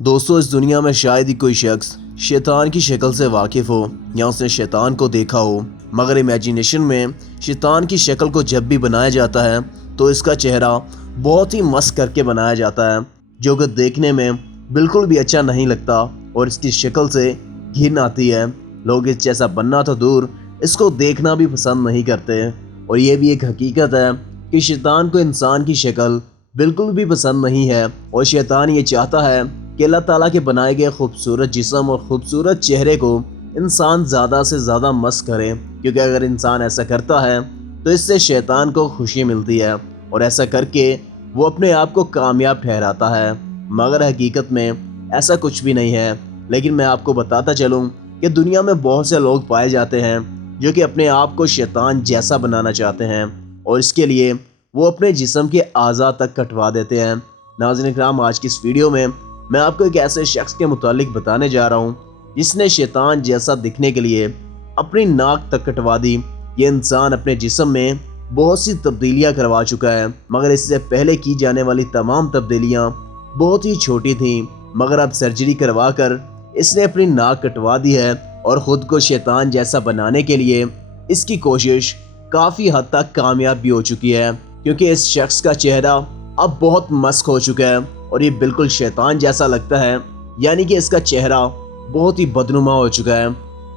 دوستو اس دنیا میں شاید ہی کوئی شخص شیطان کی شکل سے واقف ہو یا اس نے شیطان کو دیکھا ہو، مگر امیجینیشن میں شیطان کی شکل کو جب بھی بنایا جاتا ہے تو اس کا چہرہ بہت ہی مست کر کے بنایا جاتا ہے، جو کہ دیکھنے میں بالکل بھی اچھا نہیں لگتا اور اس کی شکل سے گھن آتی ہے۔ لوگ اس جیسا بننا تو دور، اس کو دیکھنا بھی پسند نہیں کرتے، اور یہ بھی ایک حقیقت ہے کہ شیطان کو انسان کی شکل بالکل بھی پسند نہیں ہے، اور شیطان یہ چاہتا ہے کہ اللہ تعالیٰ کے بنائے گئے خوبصورت جسم اور خوبصورت چہرے کو انسان زیادہ سے زیادہ مست کرے، کیونکہ اگر انسان ایسا کرتا ہے تو اس سے شیطان کو خوشی ملتی ہے اور ایسا کر کے وہ اپنے آپ کو کامیاب ٹھہراتا ہے، مگر حقیقت میں ایسا کچھ بھی نہیں ہے۔ لیکن میں آپ کو بتاتا چلوں کہ دنیا میں بہت سے لوگ پائے جاتے ہیں جو کہ اپنے آپ کو شیطان جیسا بنانا چاہتے ہیں، اور اس کے لیے وہ اپنے جسم کے اعضاء تک کٹوا دیتے ہیں۔ ناظرین کرام، آج کی اس ویڈیو میں آپ کو ایک ایسے شخص کے متعلق بتانے جا رہا ہوں جس نے شیطان جیسا دکھنے کے لیے اپنی ناک تک کٹوا دی۔ یہ انسان اپنے جسم میں بہت سی تبدیلیاں کروا چکا ہے، مگر اس سے پہلے کی جانے والی تمام تبدیلیاں بہت ہی چھوٹی تھیں، مگر اب سرجری کروا کر اس نے اپنی ناک کٹوا دی ہے، اور خود کو شیطان جیسا بنانے کے لیے اس کی کوشش کافی حد تک کامیاب بھی ہو چکی ہے، کیونکہ اس شخص کا چہرہ اب بہت مسخ ہو چکا ہے اور یہ بالکل شیطان جیسا لگتا ہے، یعنی کہ اس کا چہرہ بہت ہی بدنما ہو چکا ہے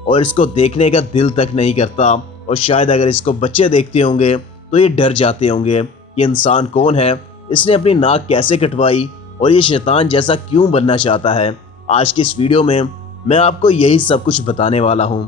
اور اس کو دیکھنے کا دل تک نہیں کرتا، اور شاید اگر اس کو بچے دیکھتے ہوں گے تو یہ ڈر جاتے ہوں گے کہ انسان کون ہے، اس نے اپنی ناک کیسے کٹوائی اور یہ شیطان جیسا کیوں بننا چاہتا ہے۔ آج کی اس ویڈیو میں آپ کو یہی سب کچھ بتانے والا ہوں۔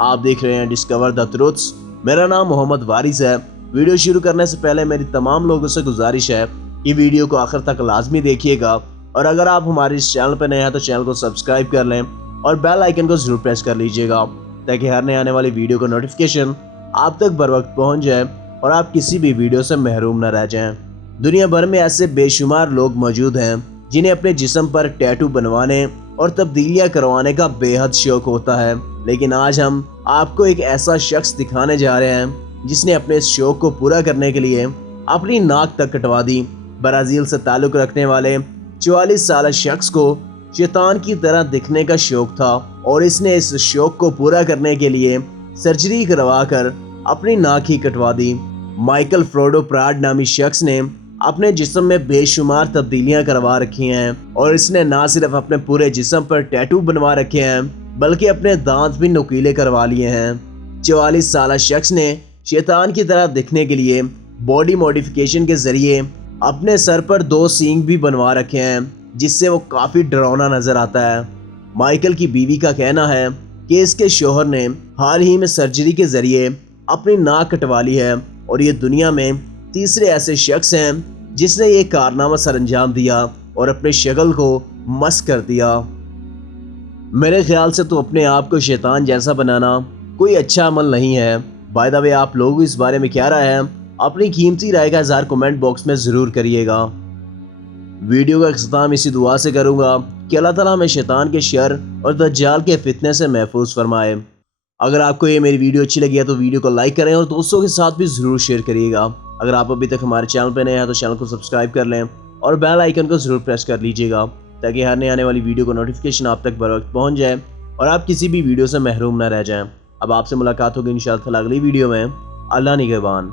آپ دیکھ رہے ہیں ڈسکور دا ٹروتس۔ میرا نام محمد وارث ہے۔ ویڈیو شروع کرنے سے پہلے میری تمام لوگوں سے گزارش ہے کہ ویڈیو کو آخر تک لازمی دیکھیے گا، اور اگر آپ ہمارے اس چینل پہ نئے ہیں تو چینل کو سبسکرائب کر لیں اور بیل آئیکن کو ضرور پریس کر لیجئے گا، تاکہ ہر نئے آنے والی ویڈیو کا نوٹیفیکیشن آپ تک بر وقت پہنچ جائے اور آپ کسی بھی ویڈیو سے محروم نہ رہ جائیں۔ دنیا بھر میں ایسے بے شمار لوگ موجود ہیں جنہیں اپنے جسم پر ٹیٹو بنوانے اور تبدیلیاں کروانے کا بے حد شوق ہوتا ہے، لیکن آج ہم آپ کو ایک ایسا شخص دکھانے جا رہے ہیں جس نے اپنے اس شوق کو پورا کرنے کے لیے اپنی ناک تک کٹوا دی۔ برازیل سے تعلق رکھنے والے 44 سالہ شخص کو شیطان کی طرح دکھنے کا شوق تھا، اور اس نے اس شوق کو پورا کرنے کے لیے سرجری کروا کر اپنی ناک ہی کٹوا دی۔ مائیکل فروڈو پراڈ نامی شخص نے اپنے جسم میں بے شمار تبدیلیاں کروا رکھی ہیں، اور اس نے نہ صرف اپنے پورے جسم پر ٹیٹو بنوا رکھے ہیں بلکہ اپنے دانت بھی نکیلے کروا لیے ہیں۔ 44 سالہ شخص نے شیطان کی طرح دکھنے کے لیے باڈی موڈیفیکیشن کے ذریعے اپنے سر پر 2 سینگ بھی بنوا رکھے ہیں، جس سے وہ کافی ڈراؤنا نظر آتا ہے۔ مائیکل کی بیوی کا کہنا ہے کہ اس کے شوہر نے حال ہی میں سرجری کے ذریعے اپنی ناک کٹوا لی ہے، اور یہ دنیا میں تیسرے ایسے شخص ہیں جس نے یہ کارنامہ سر انجام دیا اور اپنے شکل کو مسخ کر دیا۔ میرے خیال سے تو اپنے آپ کو شیطان جیسا بنانا کوئی اچھا عمل نہیں ہے۔ بائی دا وے، آپ لوگ اس بارے میں کیا رائے ہے؟ اپنی قیمتی رائے کا اظہار کمنٹ باکس میں ضرور کریے گا۔ ویڈیو کا اختتام اسی دعا سے کروں گا کہ اللہ تعالیٰ ہمیں شیطان کے شر اور دجال کے فتنے سے محفوظ فرمائے۔ اگر آپ کو یہ میری ویڈیو اچھی لگی ہے تو ویڈیو کو لائک کریں اور دوستوں کے ساتھ بھی ضرور شیئر کریے گا۔ اگر آپ ابھی تک ہمارے چینل پہ نئے ہیں تو چینل کو سبسکرائب کر لیں اور بیل آئیکن کو ضرور پریس کر لیجئے گا، تاکہ ہر نئے آنے والی ویڈیو کو نوٹیفیکیشن آپ تک بر وقت پہنچ جائے اور آپ کسی بھی ویڈیو سے محروم نہ رہ جائیں۔ اب آپ سے ملاقات ہوگی انشاءاللہ اگلی ویڈیو میں۔ اللہ نگہبان۔